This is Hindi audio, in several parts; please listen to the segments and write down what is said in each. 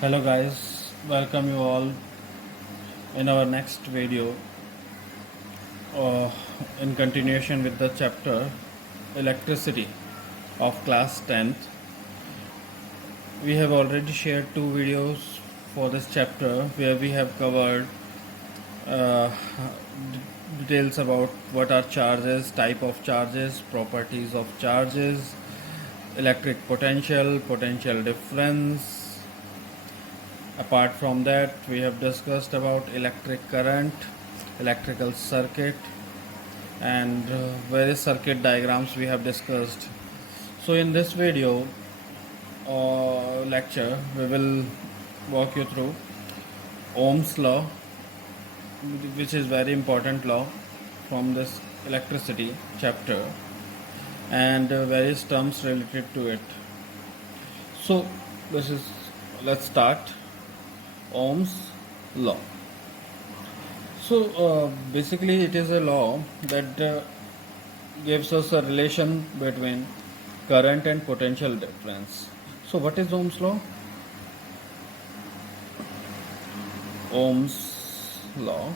Hello guys, welcome you all in our next video uh, in continuation with the chapter electricity of class 10th. We have already shared two videos for this chapter where we have covered uh, details about what are charges, type of charges, properties of charges, electric potential, potential difference. Apart from that, we have discussed about electric current, electrical circuit, and various circuit diagrams we have discussed. So in this video lecture, we will walk you through Ohm's law, which is very important law from this electricity chapter, and various terms related to it. So let's start Ohm's law. So basically, it is a law that gives us a relation between current and potential difference. So what is Ohm's law? Ohm's law.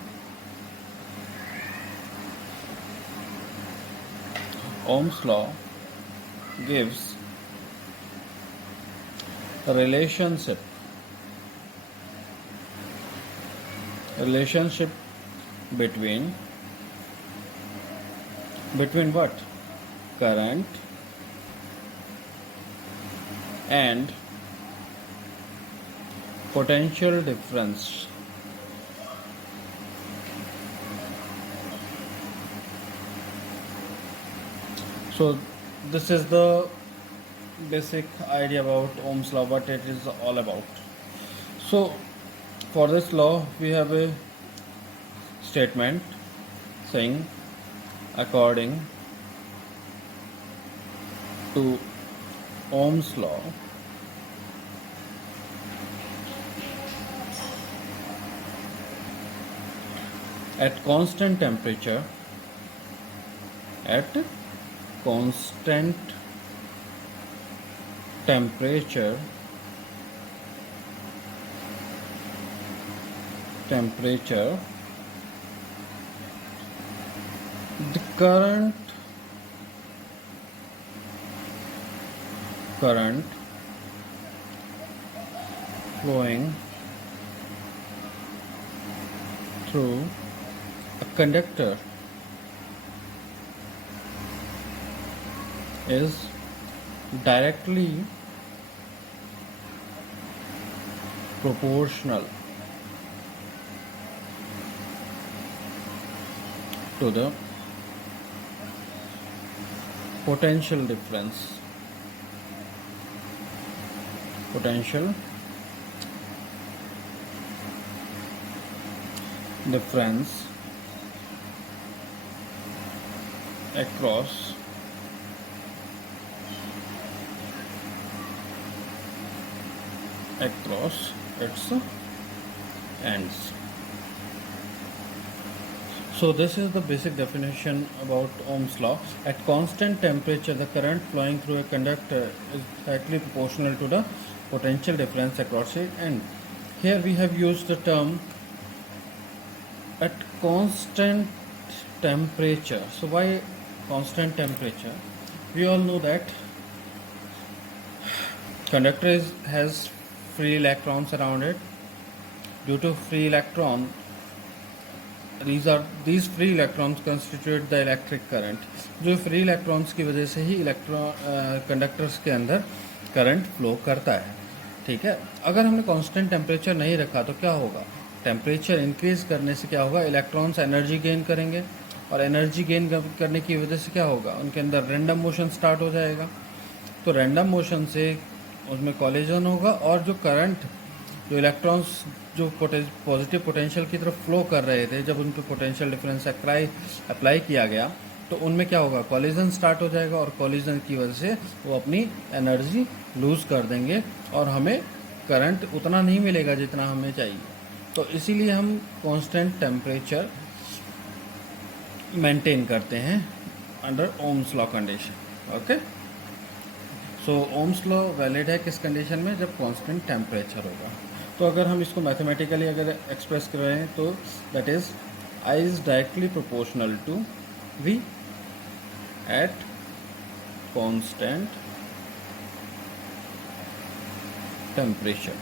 Ohm's law gives a relationship between what? Current and potential difference. So this is the basic idea about Ohm's law, what it is all about. So for this law, we have a statement saying, according to Ohm's law, at constant temperature, temperature the current flowing through a conductor is directly proportional to the potential difference across its ends. So this is the basic definition about Ohm's law. At constant temperature, the current flowing through a conductor is directly proportional to the potential difference across its end. Here we have used the term at constant temperature. So why constant temperature? We all know that conductor has free electrons around it. Due to free electron, these free electrons constitute the electric current. जो फ्री इलेक्ट्रॉन्स की वजह से ही कंडक्टर्स के अंदर करंट फ्लो करता है. ठीक है, अगर हमने कांस्टेंट टेम्परेचर नहीं रखा तो क्या होगा? टेम्परेचर इंक्रीज करने से क्या होगा? इलेक्ट्रॉन्स एनर्जी गेन करेंगे, और एनर्जी गेन करने की वजह से क्या होगा? उनके अंदर रैंडम मोशन स्टार्ट हो जाएगा. तो रैंडम मोशन से उसमें कॉलिजन होगा, और जो करंट, जो इलेक्ट्रॉन्स जो पॉजिटिव पोटेंशियल की तरफ फ्लो कर रहे थे, जब उन पर पोटेंशियल डिफरेंस अप्लाई किया गया तो उनमें क्या होगा? कॉलिजन स्टार्ट हो जाएगा, और कॉलिजन की वजह से वो अपनी एनर्जी लूज़ कर देंगे और हमें करंट उतना नहीं मिलेगा जितना हमें चाहिए. तो इसीलिए हम कांस्टेंट टेम्परेचर मेंटेन करते हैं under Ohm's law condition. Okay, so Ohm's law valid है किस कंडीशन में? जब कांस्टेंट टेम्परेचर होगा. तो अगर हम इसको मैथमेटिकली अगर एक्सप्रेस करें तो that is I is directly proportional to V at constant temperature.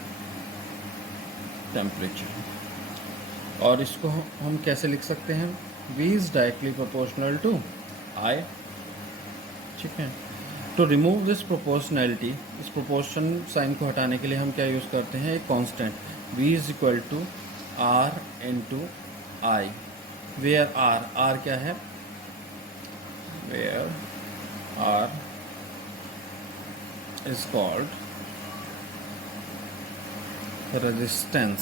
और इसको हम कैसे लिख सकते हैं, V is directly proportional to I। ठीक है, टू रिमूव दिस प्रोपोर्शनैलिटी, इस प्रोपोर्शन साइन को हटाने के लिए हम क्या यूज़ करते हैं, एक constant V is equal to R into I, where R क्या है, where R is called resistance.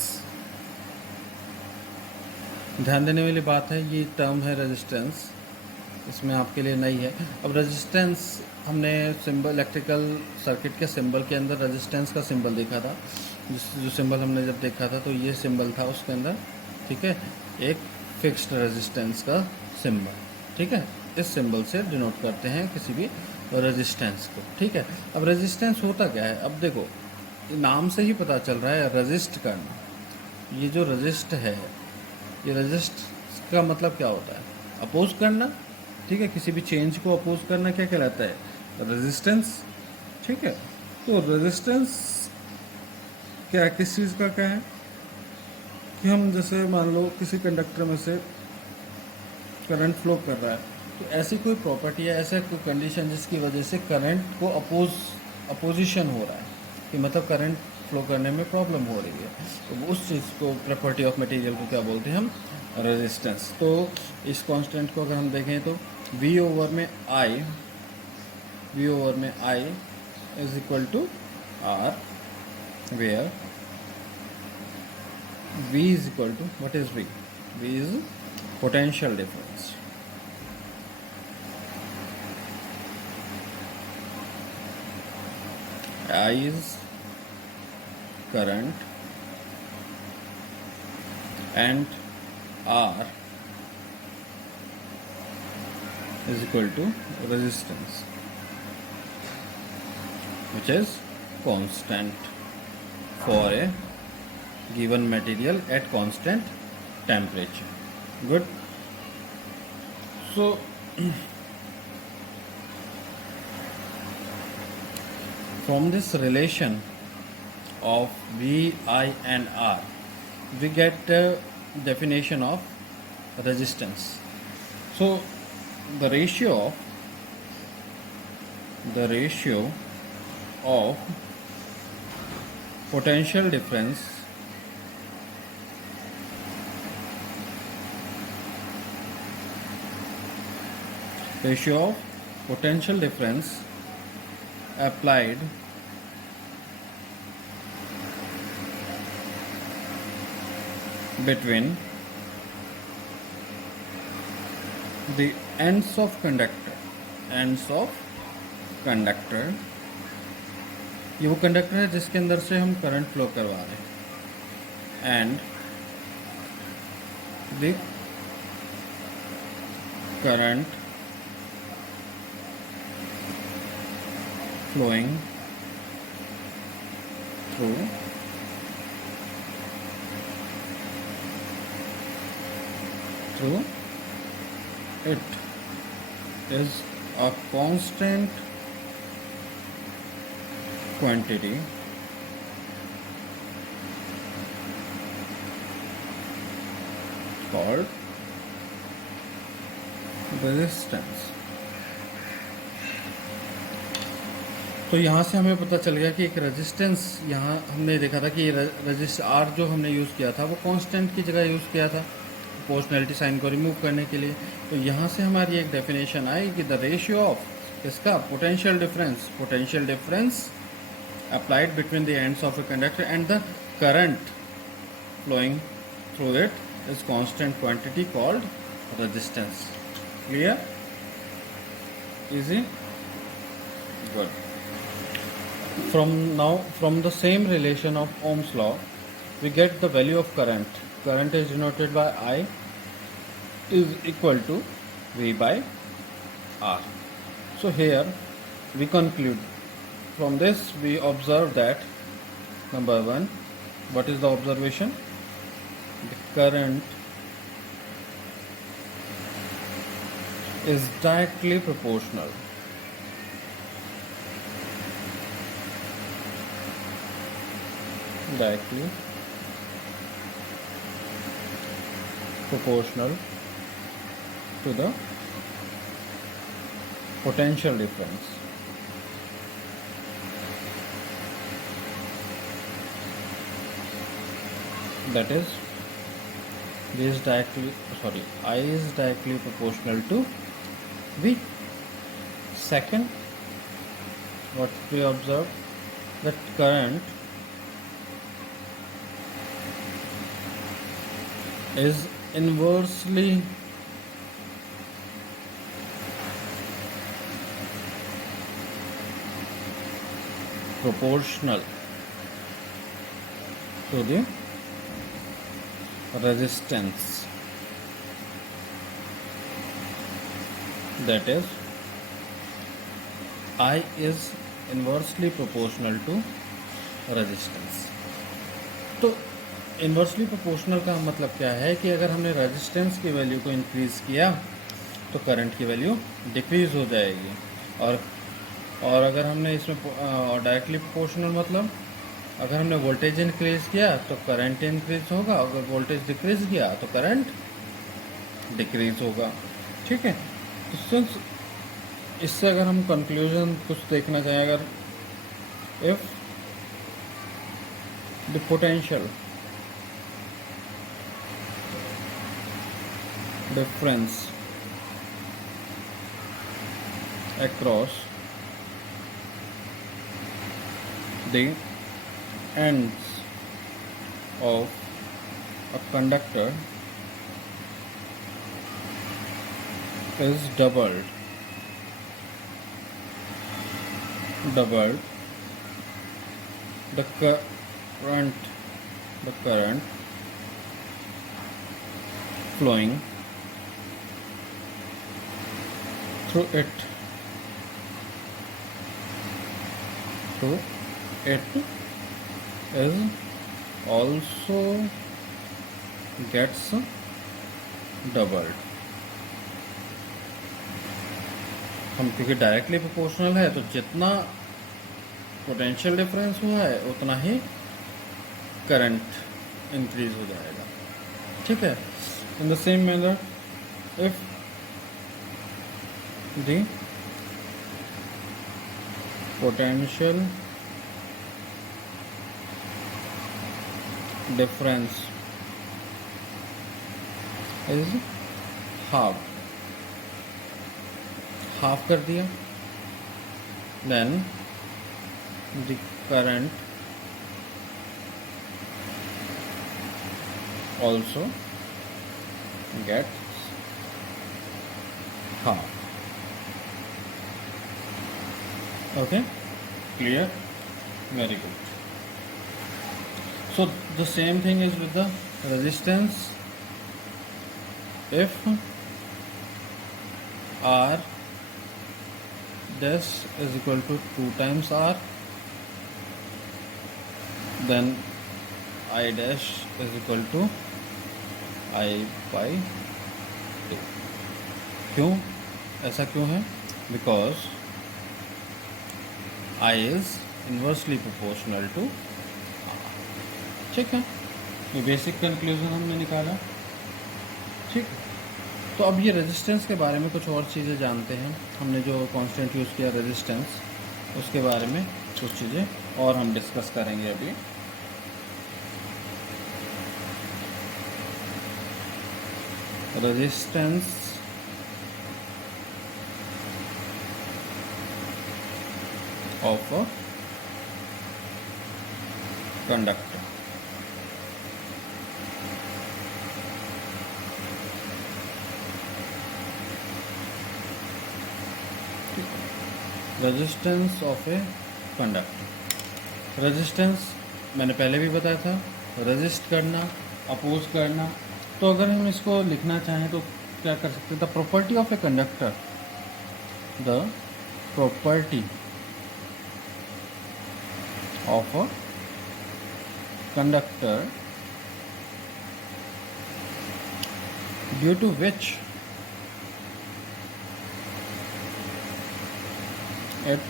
ध्यान देने वाली बात है, ये टर्म है रेजिस्टेंस, इसमें आपके लिए नहीं है। अब रेजिस्टेंस हमने सिंबल, इलेक्ट्रिकल सर्किट के सिंबल के अंदर रेजिस्टेंस का सिंबल देखा था, जो सिंबल हमने जब देखा था तो ये सिंबल था उसके अंदर। ठीक है, एक फिक्स्ड रेजिस्टेंस का सिंबल। ठीक है, इस सिंबल से डिनोट करते हैं किसी भी रेजिस्टेंस को। ठीक है, अब रेजिस्टेंस होता क्या है, अब देखो नाम से ही पता चल रहा है रेजिस्ट करना। ये जो रेजिस्ट है, ये रेजिस्ट का मतलब क्या होता है, अपोज करना। ठीक है, किसी भी चेंज को अपोज करना क्या कहलाता है, रेजिस्टेंस। ठीक है, तो रेजिस्टेंस क्या है, किस चीज़ का क्या है कि हम जैसे मान लो किसी कंडक्टर में से करंट फ्लो कर रहा है, तो ऐसी कोई प्रॉपर्टी है, ऐसा कोई कंडीशन जिसकी वजह से करंट को अपोजिशन हो रहा है, कि मतलब करंट फ्लो करने में प्रॉब्लम हो रही है, तो उस चीज़ को, प्रॉपर्टी ऑफ मटेरियल को क्या बोलते हैं हम, रेजिस्टेंस। तो इस कांस्टेंट को अगर हम देखें तो V ओवर में I is equal to R, where V is equal to, what is V is potential difference. I is current and R is equal to resistance, which is constant for a given material at constant temperature. Good. So from this relation of V, I and R, we get the definition of resistance. So the ratio of potential difference applied between the ends of conductor, ये वो कंडक्टर है जिसके अंदर से हम करंट फ्लो करवा रहे हैं, and the current flowing through it is a constant quantity called resistance. तो यहाँ से हमें पता चल गया कि एक रेजिस्टेंस, यहाँ हमने देखा था कि रजिस्ट R जो हमने यूज़ किया था वो कांस्टेंट की जगह यूज़ किया था प्रोपोर्शनैलिटी साइन को रिमूव करने के लिए। तो यहाँ से हमारी एक डेफिनेशन आई कि द रेशियो ऑफ इसका potential difference applied between the ends of a conductor and the current flowing through it is constant quantity called resistance. Clear? Easy? Good. From the same relation of Ohm's law, we get the value of current. Current is denoted by I is equal to V by R. So here we conclude. From this we observe that number one, what is the observation? The current is directly proportional to the potential difference. That is, I is directly proportional to V. Second, what we observe, that current is inversely proportional to the resistance. That is, I is inversely proportional to resistance. तो इन्वर्सली प्रोपोर्शनल का मतलब क्या है कि अगर हमने रेजिस्टेंस की वैल्यू को इंक्रीज़ किया तो करंट की वैल्यू डिक्रीज़ हो जाएगी, और अगर हमने इसमें डायरेक्टली प्रोपोर्शनल मतलब अगर हमने वोल्टेज इंक्रीज़ किया तो करंट इंक्रीज़ होगा, अगर वोल्टेज डिक्रीज़ किया तो करंट डिक्रीज़ होगा। ठीक है, तो सिंस इससे अगर हम कंक्लूजन कुछ देखना चाहें, अगर if the potential difference across the ends of a conductor is doubled, the current flowing through it is also gets doubled. हम क्योंकि डायरेक्टली प्रोपोर्शनल है तो जितना पोटेंशियल डिफरेंस हुआ है उतना ही करंट इंक्रीज हो जाएगा। ठीक है, in the same manner if the potential difference is half कर दिया, then the current also gets half. Okay, clear? Very good. So the same thing is with the resistance. If R dash is equal to 2 times R, then I dash is equal to I by 2. क्यों ऐसा क्यों है? Because I is inversely proportional to R. ठीक है, ये बेसिक कंक्लूजन हमने निकाला। ठीक, तो अब ये रेजिस्टेंस के बारे में कुछ और चीज़ें जानते हैं। हमने जो कांस्टेंट यूज़ किया रेजिस्टेंस, उसके बारे में कुछ चीज़ें और हम डिस्कस करेंगे अभी। Resistance of a conductor. Resistance of a conductor. Resistance मैंने पहले भी बताया था, रेजिस्ट करना, अपोज करना। तो अगर हम इसको लिखना चाहें तो क्या कर सकते हैं? The property of a conductor, the property of a conductor due to which it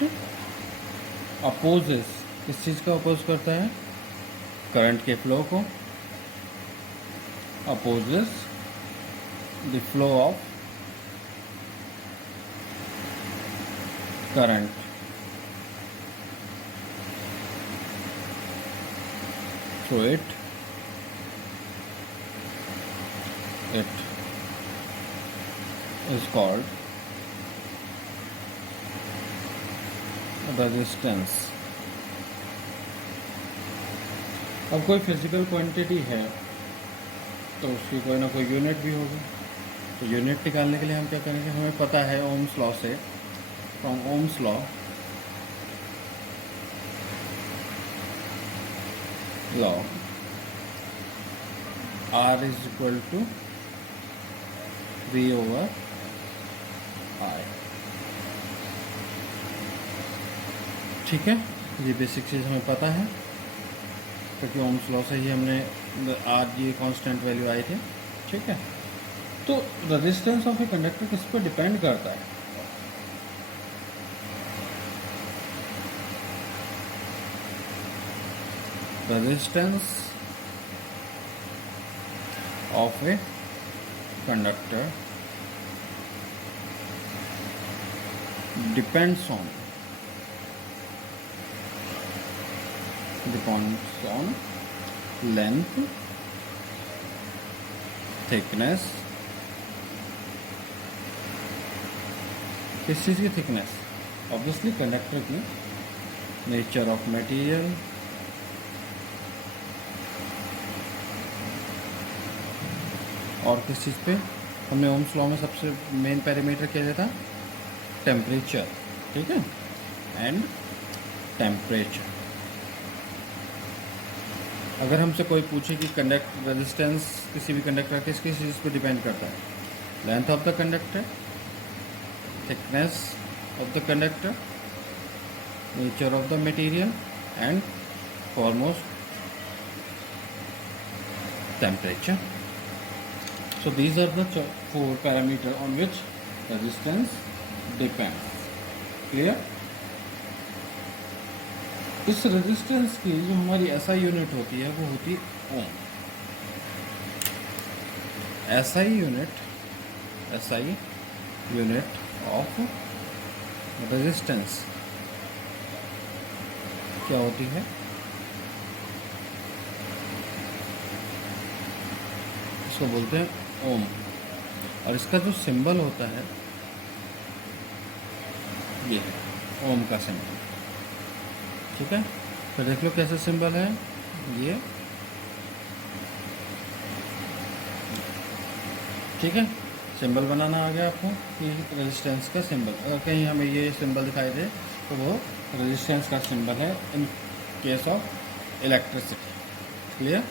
opposes, किस चीज़ का अपोज करता है, करंट के फ्लो को, opposes the flow of current. So it is called resistance. अब कोई फिजिकल क्वांटिटी है तो उसकी कोई ना कोई यूनिट भी होगी, तो यूनिट निकालने के लिए हम क्या करेंगे, हमें पता है ओम्स लॉ से, from Ohm's law R is equal to V over I. ठीक है, ये बेसिक चीज़ हमें पता है क्योंकि ओम्स लॉ से ही हमने आज ये कांस्टेंट वैल्यू आई थी। ठीक है, तो रेजिस्टेंस ऑफ ए कंडक्टर किस पर डिपेंड करता है, resistance of a conductor depends on length, thickness, किस चीज़ की थिकनेस, ऑब्वियसली कंडक्टर की, नेचर ऑफ मटेरियल, और किस चीज़ पे, हमने ओम्स लॉ में सबसे मेन पैरामीटर क्या दिया था, टेम्परेचर। ठीक है, एंड टेम्परेचर। अगर हमसे कोई पूछे कि रेजिस्टेंस किसी भी कंडक्टर किस किस चीज़ पर डिपेंड करता है, length of the conductor, thickness of the conductor, nature of the material, and foremost temperature. So these are the four parameters on which resistance depends. Clear? इस रेजिस्टेंस की जो हमारी SI यूनिट होती है वो होती है ओम. SI यूनिट ऑफ रेजिस्टेंस क्या होती है? इसको बोलते हैं ओम. और इसका जो सिंबल होता है ये है ओम का सिंबल. ठीक है, तो देख लो कैसे सिंबल है ये. ठीक है, सिंबल बनाना आ गया आपको. ये रेजिस्टेंस का सिंबल, अगर कहीं हमें ये सिंबल दिखाई दे तो वो रेजिस्टेंस का सिंबल है in case of electricity. Clear?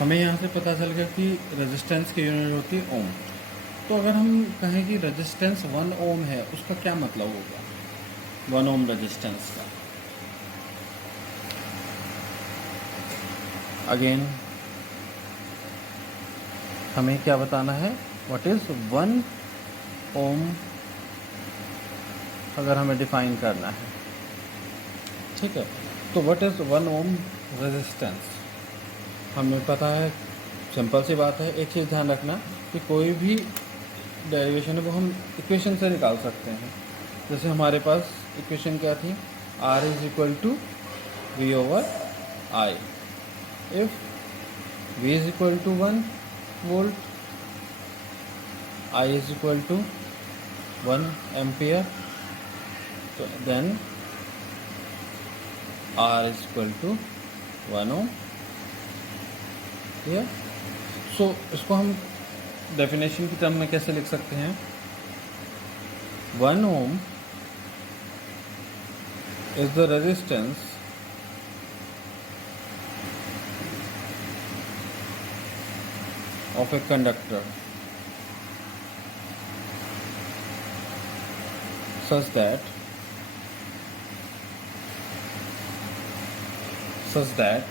हमें यहाँ से पता चल गया कि रेजिस्टेंस की यूनिट होती है ओम. तो अगर हम कहें कि रेजिस्टेंस 1 ओम है, उसका क्या मतलब होगा 1 ओम रेजिस्टेंस का? अगेन हमें क्या बताना है, व्हाट इज 1 ओम, अगर हमें डिफाइन करना है. ठीक है, तो व्हाट इज 1 ओम रेजिस्टेंस? हमें पता है, सिंपल सी बात है. एक चीज़ ध्यान रखना कि कोई भी डेरिवेशन है वो हम इक्वेशन से निकाल सकते हैं. जैसे हमारे पास इक्वेशन क्या थी, R is equal to V over I. If V is equal to 1 volt, I is equal to 1 ampere, तो then R is equal to 1 ohm. Clear? So इसको हम डेफिनेशन की टर्म में कैसे लिख सकते हैं? 1 ओम is the resistance of a conductor such that such that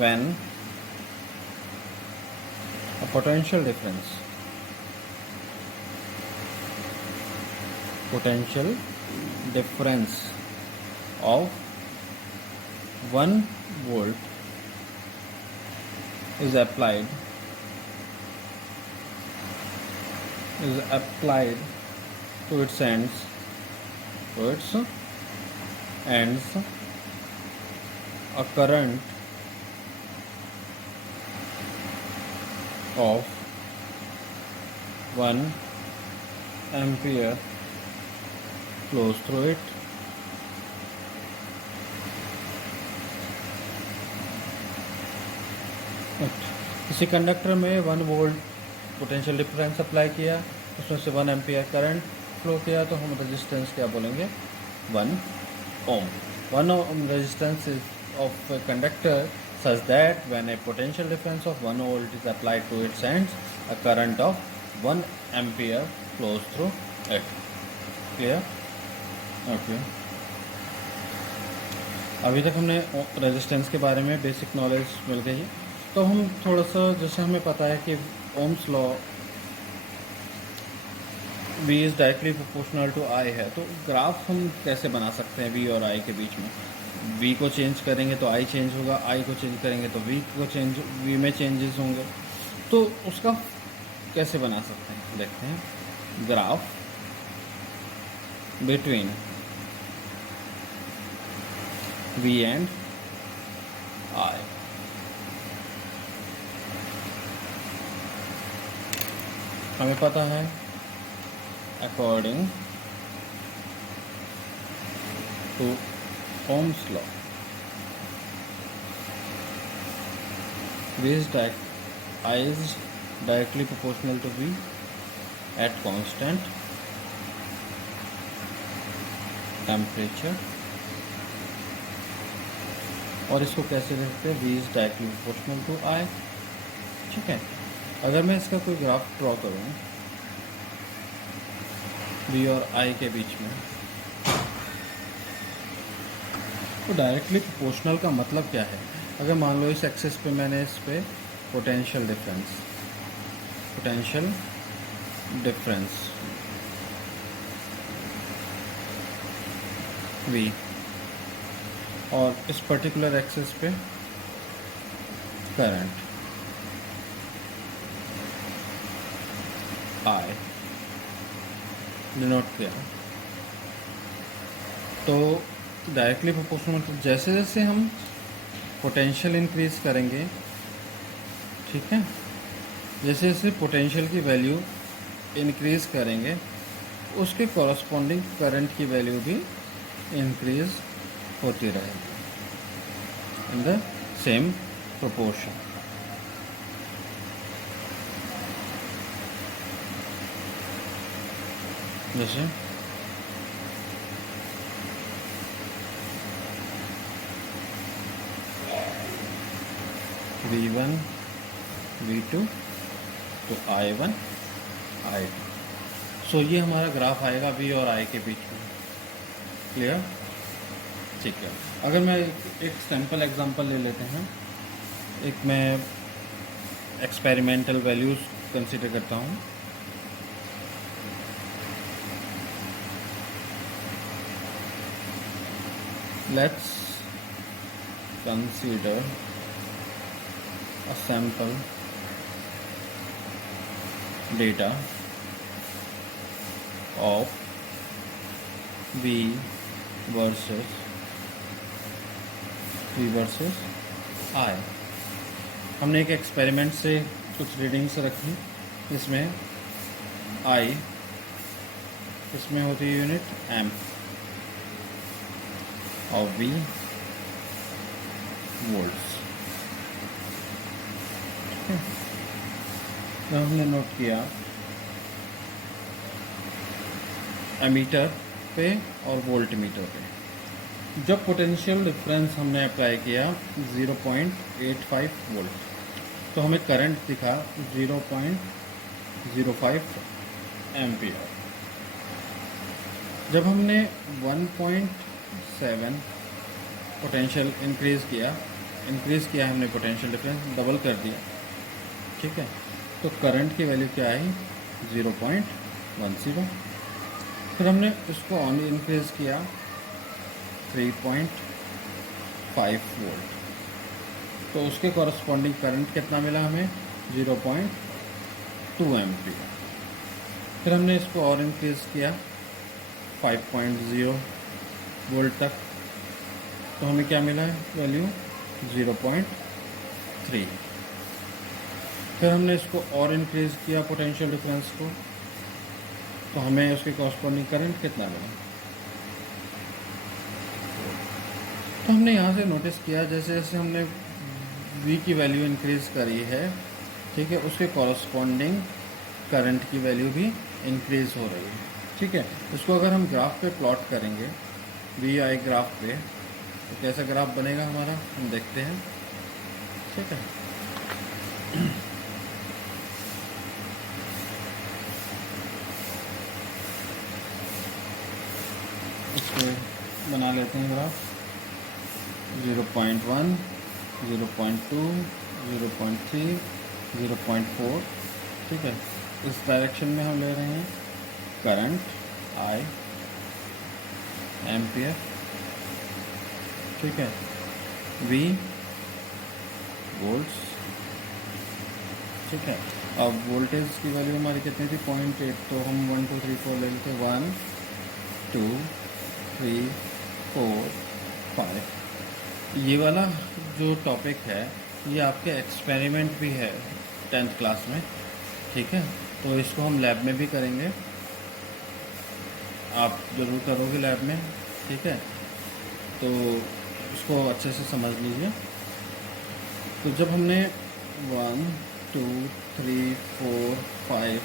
when a potential difference of 1 volt is applied to its ends, a current of 1 ampere flows through it. किसी कंडक्टर में 1 वोल्ट पोटेंशियल डिफरेंस अप्लाई किया, उसमें से 1 एम्पियर करंट फ्लो किया, तो हम रेजिस्टेंस क्या बोलेंगे? 1 ओम. 1 ohm resistance is of a conductor such that when a potential difference of 1 volt is applied to its ends, a current of 1 ampere flows through it. Clear? Okay. अभी तक हमने रेजिस्टेंस के बारे में बेसिक नॉलेज मिल गई है. तो हम थोड़ा सा, जैसे हमें पता है कि Ohm's law V is directly proportional to I है, तो ग्राफ हम कैसे बना सकते हैं V और I के बीच में? V को चेंज करेंगे तो I चेंज होगा, I को चेंज करेंगे तो V में चेंजेस होंगे. तो उसका कैसे बना सकते हैं? देखते हैं. Graph between V and I. हमें पता है according to Ohm's law, I is directly proportional to V at constant temperature. और इसको कैसे लिखते हैं? V is directly proportional to I. ठीक है. अगर मैं इसका कोई ग्राफ ड्रॉ करूँ V और I के बीच में, तो डायरेक्टली प्रोपोर्शनल का मतलब क्या है? अगर मान लो इस एक्सिस पे मैंने इस पे पोटेंशियल डिफरेंस V और इस पर्टिकुलर एक्सिस पे करंट I डिनोट किया, तो डायरेक्टली प्रोपोर्शनल. जैसे जैसे हम पोटेंशियल इंक्रीज करेंगे, ठीक है, जैसे जैसे पोटेंशियल की वैल्यू इंक्रीज करेंगे, उसके कॉरस्पॉन्डिंग करंट की वैल्यू भी इंक्रीज होती रहेगी इन द सेम प्रोपोर्शन. जैसे V1 V2 तो I1 I2. सो ये हमारा ग्राफ आएगा V और I के बीच में. क्लियर? ठीक है. अगर मैं एक सैम्पल एग्जांपल ले लेते हैं, एक मैं एक्सपेरिमेंटल वैल्यूज़ कंसीडर करता हूँ. Let's consider a sample data of V versus I. हमने एक एक्सपेरिमेंट से कुछ रीडिंग्स रखी, इसमें I इसमें होती है यूनिट एम्प और V वोल्ट्स. तो हमने नोट किया एमीटर पे और वोल्ट मीटर पे, जब पोटेंशियल डिफरेंस हमने अप्लाई किया 0.85 वोल्ट, तो हमें करंट दिखा 0.05 एम्पियर. जब हमने 1.7 पोटेंशियल इंक्रीज़ किया हमने, पोटेंशियल डिफरेंस डबल कर दिया, ठीक है। तो करंट की वैल्यू क्या आई, 0.10। फिर हमने इसको ऑन इंक्रीज़ किया 3.5 वोल्ट, तो उसके कॉरस्पॉन्डिंग करंट कितना मिला हमें, 0.2 एम्पीयर। फिर हमने इसको और इंक्रीज़ किया 5.0 वोल्ट तक, तो हमें क्या मिला है वैल्यू, 0.3। फिर हमने इसको और इंक्रीज़ किया पोटेंशियल डिफरेंस को, तो हमें उसके कॉरस्पॉन्डिंग करंट कितना मिला। तो हमने यहाँ से नोटिस किया जैसे जैसे हमने V की वैल्यू इंक्रीज़ करी है, ठीक है, उसके कॉरस्पॉन्डिंग करंट की वैल्यू भी इंक्रीज़ हो रही है, ठीक है। इसको अगर हम ग्राफ पे प्लॉट करेंगे, VI ग्राफ पे, तो कैसा ग्राफ बनेगा हमारा, हम देखते हैं, ठीक है। इसको बना लेते हैं ग्राफ, 0.1, 0.2, 0.3, 0.4, ठीक है। इस डायरेक्शन में हम ले रहे हैं करंट I एम्पियर, ठीक है, V वोल्ट्स, ठीक है। अब वोल्टेज की वैल्यू हमारी कितनी थी, 0.8, तो हम 1 2 3 4 ले लेते हैं, 1 2 3 4 5। ये वाला जो टॉपिक है ये आपके एक्सपेरिमेंट भी है 10th क्लास में, ठीक है। तो इसको हम लैब में भी करेंगे, आप ज़रूर करोगे लैब में, ठीक है। तो इसको अच्छे से समझ लीजिए। तो जब हमने 1 2 3 4 5,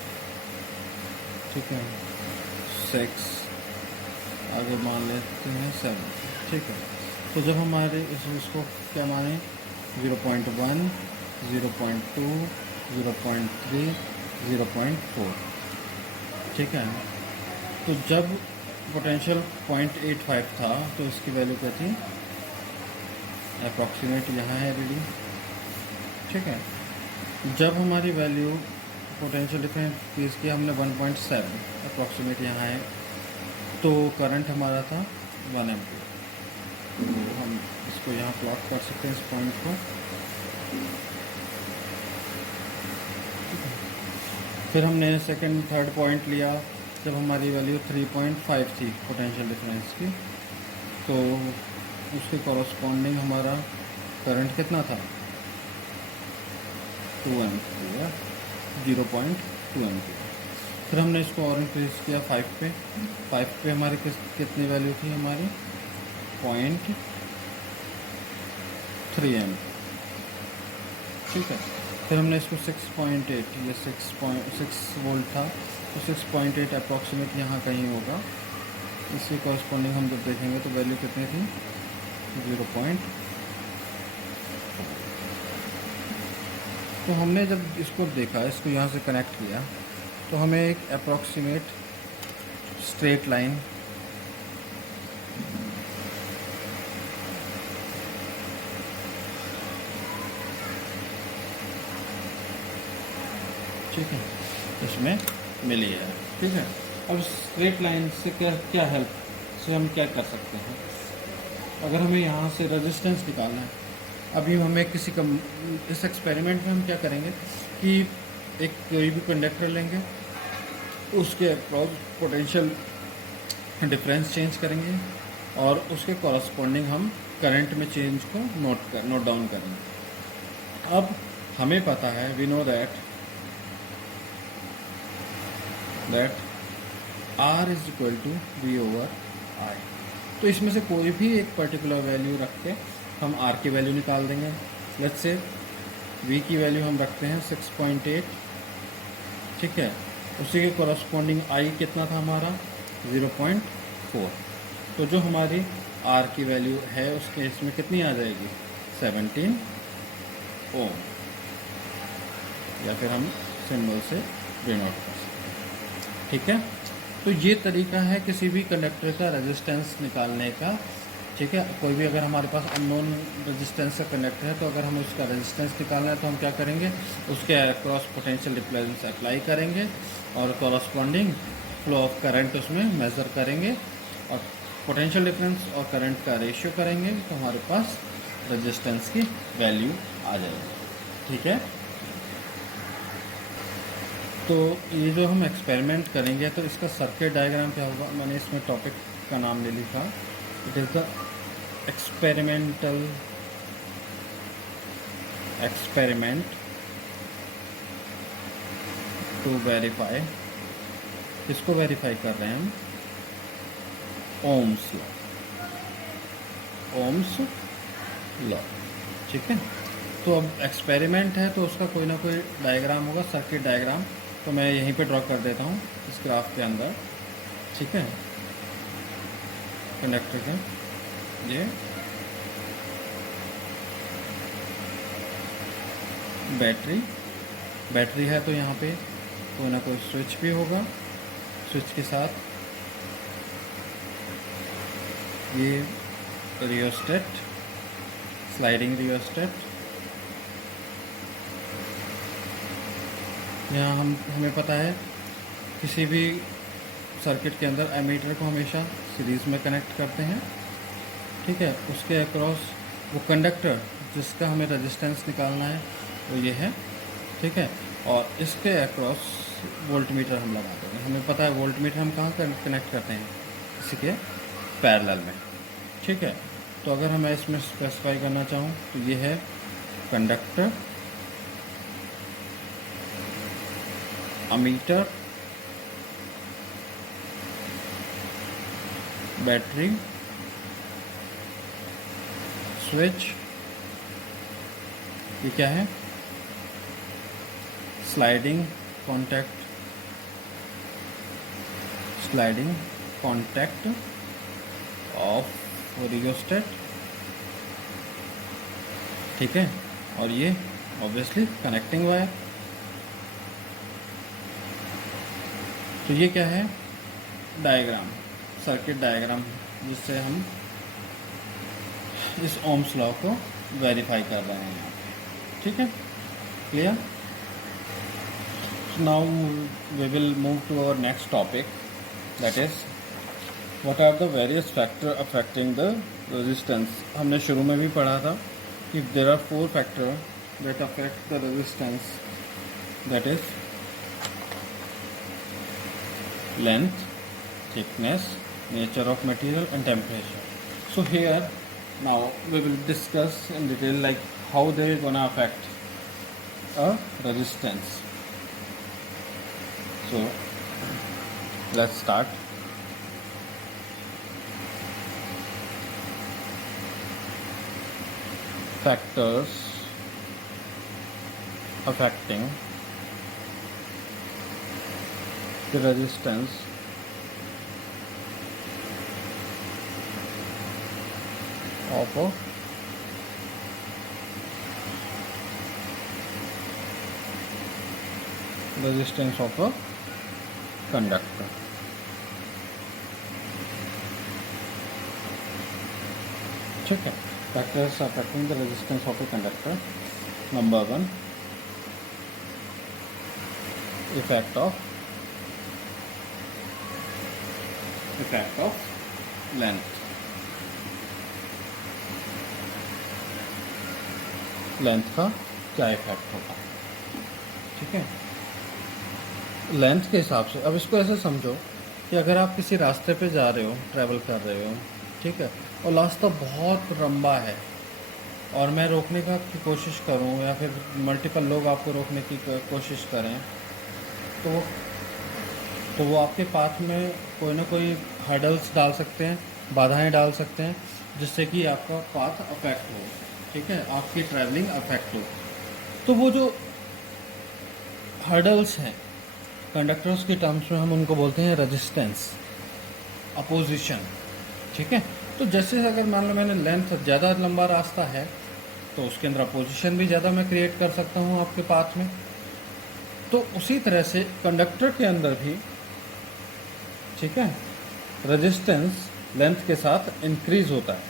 ठीक है, 6, आगे मान लेते हैं 7, ठीक है। तो जब हमारे इसको क्या माने, 0.1, 0.2, 0.3, 0.4, ठीक है। तो जब पोटेंशियल 0.85 था तो इसकी वैल्यू क्या थी, अप्रॉक्सीमेट यहाँ है रीडिंग, ठीक है। जब हमारी वैल्यू पोटेंशियल डिफरेंस केस किया हमने 1.7, अप्रॉक्सीमेट यहाँ है, तो करंट हमारा था 1 एम्पीयर। तो हम इसको यहाँ प्लॉट कर सकते हैं इस पॉइंट को, फिर हमने सेकंड थर्ड पॉइंट लिया जब हमारी वैल्यू 3.5 थी पोटेंशियल डिफरेंस की, तो उसके कॉरस्पॉन्डिंग हमारा करंट कितना था, 2 एम्पीयर, 0.2 एम्पीयर। फिर हमने इसको और इंक्रीज किया 5 पे, 5 पे हमारी कितनी वैल्यू थी हमारी, 0.3 एम्पीयर, ठीक है। फिर हमने इसको 6.8, ये 6 वोल्ट था, तो 6.8 अप्रॉक्सीमेट यहाँ कहीं होगा, इसके कॉरस्पॉन्डिंग हम जब देखेंगे तो वैल्यू कितनी थी, 0. तो हमने जब इसको देखा, इसको यहाँ से कनेक्ट किया, तो हमें एक अप्रॉक्सीमेट स्ट्रेट लाइन ठीक है इसमें मिली है, ठीक है। अब स्ट्रेट लाइन से क्या हेल्प से हम क्या कर सकते हैं, अगर हमें यहाँ से रेजिस्टेंस निकालना है, अभी हमें इस एक्सपेरिमेंट में हम क्या करेंगे कि एक कोई भी कंडक्टर लेंगे, उसके अक्रॉस पोटेंशियल डिफरेंस चेंज करेंगे और उसके कॉरस्पॉन्डिंग हम करंट में चेंज को नोट डाउन करेंगे। अब हमें पता है, we know that R is equal to V over I। तो इसमें से कोई भी एक पर्टिकुलर वैल्यू रख के हम R की वैल्यू निकाल देंगे। लेट्स से V की वैल्यू हम रखते हैं 6.8, ठीक है। उसी के कॉरस्पॉन्डिंग I कितना था हमारा, 0.4। तो जो हमारी R की वैल्यू है उसके इसमें कितनी आ जाएगी, 17 ओम, या फिर हम सिंबल से डिनोट कर सकते हैं, ठीक है। तो ये तरीका है किसी भी कंडक्टर का रेजिस्टेंस निकालने का, ठीक है। कोई भी अगर हमारे पास अननोन रेजिस्टेंस का कंडक्टर है तो अगर हमें उसका रेजिस्टेंस निकालना है तो हम क्या करेंगे, उसके अक्रॉस पोटेंशियल डिफरेंस अप्लाई करेंगे और कॉरस्पॉन्डिंग फ्लो ऑफ करंट उसमें मेज़र करेंगे और पोटेंशियल डिफरेंस और करंट का रेशियो करेंगे तो हमारे पास रेजिस्टेंस की वैल्यू आ जाएगी। ठीक है। तो ये जो हम एक्सपेरिमेंट करेंगे तो इसका सर्किट डायग्राम क्या होगा, मैंने इसमें टॉपिक का नाम ले लिखा, it is the experiment to verify. किसको वेरीफाई कर रहे हैं हम, ओम्स लॉ। ठीक है। तो अब एक्सपेरिमेंट है तो उसका कोई ना कोई डायग्राम होगा, सर्किट डायग्राम, तो मैं यहीं पे ड्रॉ कर देता हूँ इस ग्राफ के अंदर। ठीक है। कंडक्टर का ये बैटरी है तो यहाँ पे कोई ना कोई स्विच भी होगा, स्विच के साथ ये रियोस्टेट, स्लाइडिंग रियोस्टेट। यहाँ हमें पता है किसी भी सर्किट के अंदर एमीटर को हमेशा सीरीज़ में कनेक्ट करते हैं। ठीक है। उसके अक्रॉस वो कंडक्टर जिसका हमें रेजिस्टेंस निकालना है वो ये है। ठीक है। और इसके अक्रॉस वोल्टमीटर हम लगा देंगे। हमें पता है वोल्टमीटर हम कहाँ कनेक्ट करते हैं, इसी के पैरेलल में। ठीक है। तो अगर मैं इसमें स्पेसिफाई करना चाहूँ तो ये है कंडक्टर, अमीटर, बैटरी, स्विच, ये क्या है, स्लाइडिंग कॉन्टैक्ट ऑफ रियोस्टेट। ठीक है। और ये ऑब्वियसली कनेक्टिंग वायर। तो ये क्या है, डायग्राम, सर्किट डायग्राम, जिससे हम इस ओम्स लॉ को वेरीफाई कर रहे हैं यहाँ पे। ठीक है। Clear. Now we will move to our next topic, that is what are the various factor affecting the resistance. हमने शुरू में भी पढ़ा था कि there are 4 factor that affect the resistance, that is length, thickness, nature of material and temperature. So here now we will discuss in detail like how they are gonna affect a resistance. So let's start. Factors affecting the resistance of a conductor. ठीक है। Factors affecting the resistance of a conductor. Number 1, effect of length. Length का क्या इफेक्ट होगा। ठीक है। लेंथ के हिसाब से अब इसको ऐसे समझो कि अगर आप किसी रास्ते पे जा रहे हो, ट्रैवल कर रहे हो, ठीक है, और रास्ता बहुत लंबा है और मैं रोकने का की कोशिश करूं या फिर मल्टीपल लोग आपको रोकने की कोशिश करें तो वो आपके पाथ में कोई ना कोई हर्डल्स डाल सकते हैं, बाधाएं डाल सकते हैं, जिससे कि आपका पाथ अफेक्ट हो। ठीक है। आपकी ट्रैवलिंग अफेक्ट हो। तो वो जो हर्डल्स हैं कंडक्टर्स के टर्म्स में हम उनको बोलते हैं रेजिस्टेंस, अपोजिशन। ठीक है। तो जैसे अगर मान लो मैंने लेंथ ज़्यादा लंबा रास्ता है तो उसके अंदर अपोजिशन भी ज़्यादा मैं क्रिएट कर सकता हूँ आपके पाथ में। तो उसी तरह से कंडक्टर के अंदर भी, ठीक है, रेजिस्टेंस लेंथ के साथ इंक्रीज होता है।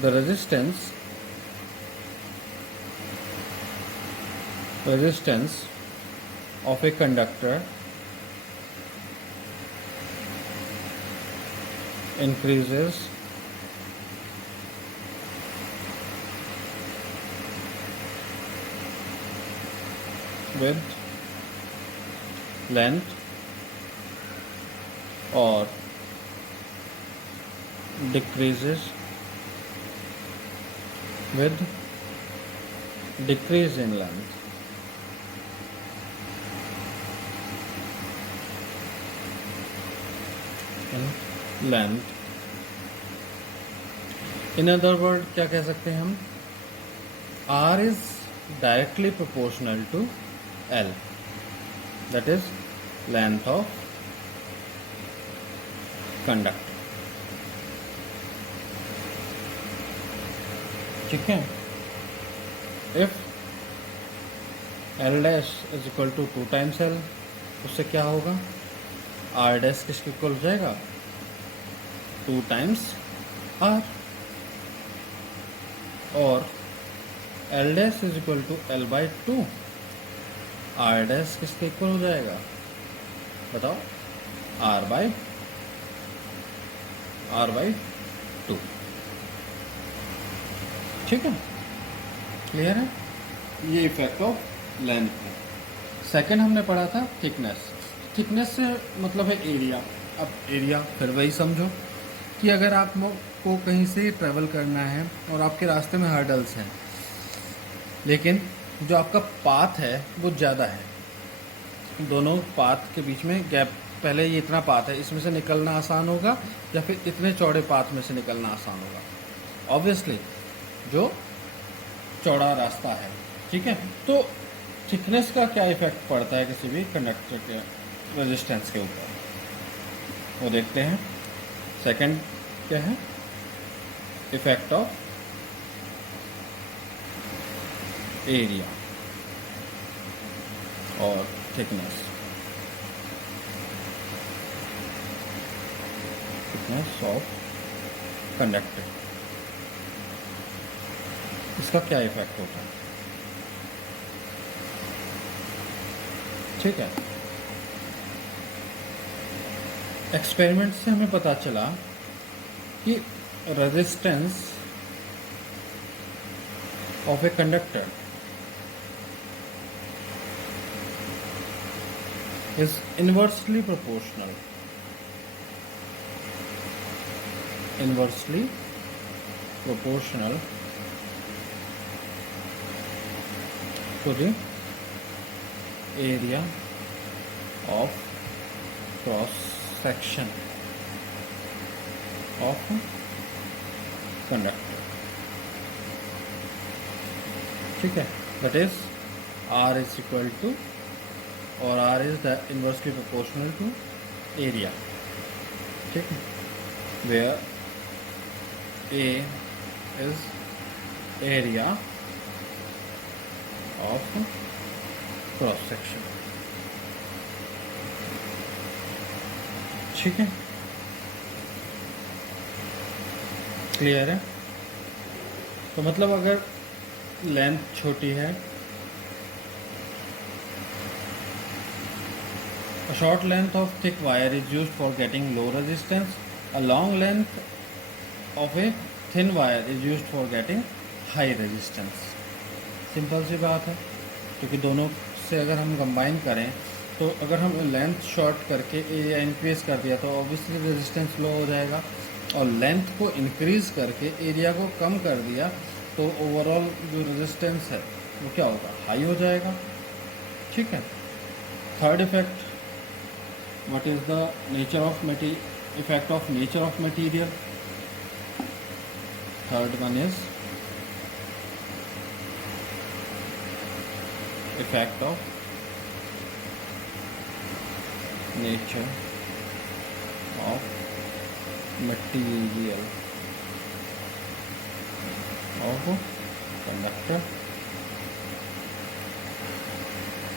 the resistance of a conductor increases with length or decreases with decrease in length. In other words, क्या कह सकते हैं हम? R is directly proportional to L, that is length of conductor. ठीक है? If L dash is equal to 2 times L, उससे क्या होगा? R dash किसके इक्वल हो जाएगा? 2 times R, और L dash is equal to L by 2, R dash किसके इक्वल हो जाएगा? बताओ? R by 2. ठीक है? क्लियर है? ये इफेक्ट ऑफ लेंथ है। सेकंड हमने पढ़ा था थिकनेस। थिकनेस से मतलब है एरिया। अब एरिया फिर वही समझो कि अगर आप को कहीं से ट्रैवल करना है और आपके रास्ते में हर्डल्स हैं, लेकिन जो आपका पाथ है वो ज़्यादा है, दोनों पाथ के बीच में गैप, पहले ये इतना पाथ है, इसमें से निकलना आसान होगा या फिर इतने चौड़े पाथ में से निकलना आसान होगा? ऑब्वियसली जो चौड़ा रास्ता है। ठीक है, तो थिकनेस का क्या इफेक्ट पड़ता है किसी भी कंडक्टर के रेजिस्टेंस के ऊपर, वो देखते हैं। सेकंड क्या है? इफेक्ट ऑफ एरिया और थिकनेस ऑफ कंडक्टर, इसका क्या इफेक्ट होता है? ठीक है, एक्सपेरिमेंट से हमें पता चला कि resistance of a conductor is inversely proportional to the area of cross section of conductor. ठीक है, that is R is equal to, और R is the inversely proportional to area. ठीक है, where A is area of cross section. ठीक है, क्लियर है? तो मतलब अगर लेंथ छोटी है, a short length of thick wire is used for getting low resistance. A long length of a thin wire is used for getting high resistance. Simple सी बात है, क्योंकि दोनों से अगर हम कंबाइन करें तो अगर हम लेंथ शॉर्ट करके एरिया इंक्रीज कर दिया तो ऑब्वियसली रेजिस्टेंस लो हो जाएगा, और लेंथ को इंक्रीज करके एरिया को कम कर दिया तो ओवरऑल जो रेजिस्टेंस है वो क्या होगा? हाई हो जाएगा। ठीक है, third effect, what is the nature of effect of nature of material? Third one is effect of nature of material of conductor.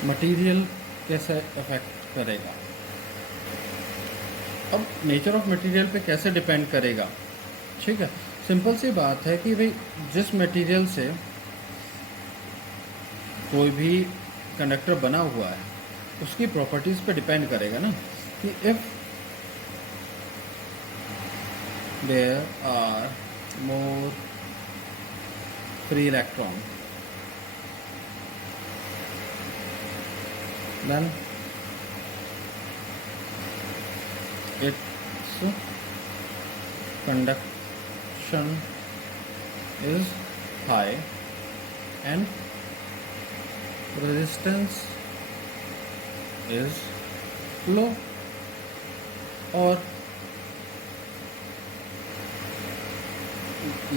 Material कैसे अफेक्ट करेगा? अब नेचर ऑफ मटेरियल पे कैसे डिपेंड करेगा? ठीक है, सिंपल सी बात है कि भाई जिस मटेरियल से कोई भी कंडक्टर बना हुआ है उसकी प्रॉपर्टीज़ पे डिपेंड करेगा ना कि if there are more free electron then its conduction is high and resistance is low, or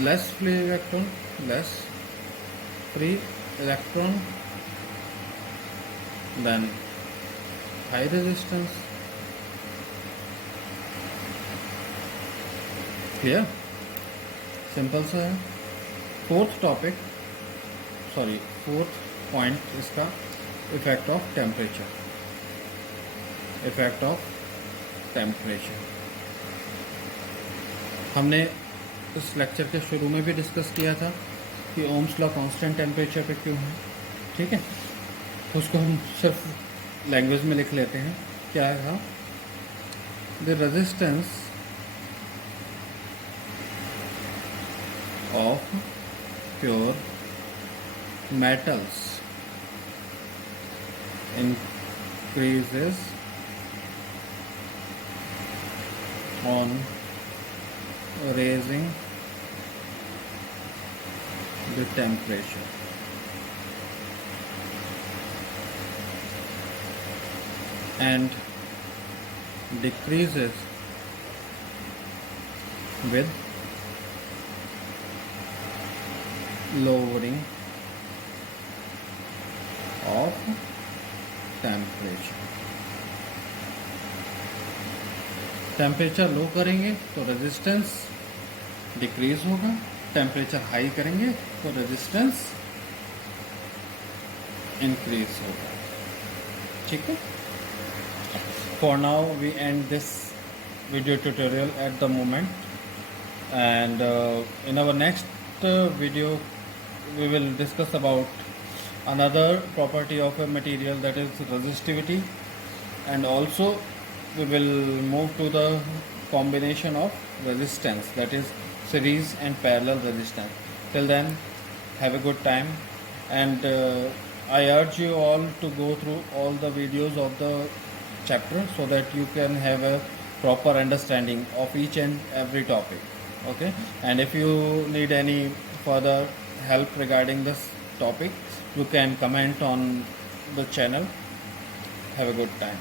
less free electron than high resistance. Clear, simple सा है। फोर्थ पॉइंट इसका इफेक्ट ऑफ टेम्परेचर। हमने इस लेक्चर के शुरू में भी डिस्कस किया था कि ओम्स लॉ कांस्टेंट टेम्परेचर पे क्यों है, ठीक है। तो उसको हम सिर्फ लैंग्वेज में लिख लेते हैं। क्या है? The resistance of pure metals increases on raising the temperature, and decreases with lowering of temperature low करेंगे तो रेजिस्टेंस डिक्रीज होगा, टेम्परेचर हाई करेंगे तो रेजिस्टेंस इंक्रीज होगा, ठीक है। For now we end this video tutorial at the moment, and in our next video we will discuss about another property of a material, that is resistivity, and also we will move to the combination of resistance, that is series and parallel resistance. Till then, have a good time, and I urge you all to go through all the videos of the chapter so that you can have a proper understanding of each and every topic. Okay, and if you need any further help regarding this topic, you can comment on the channel. Have a good time.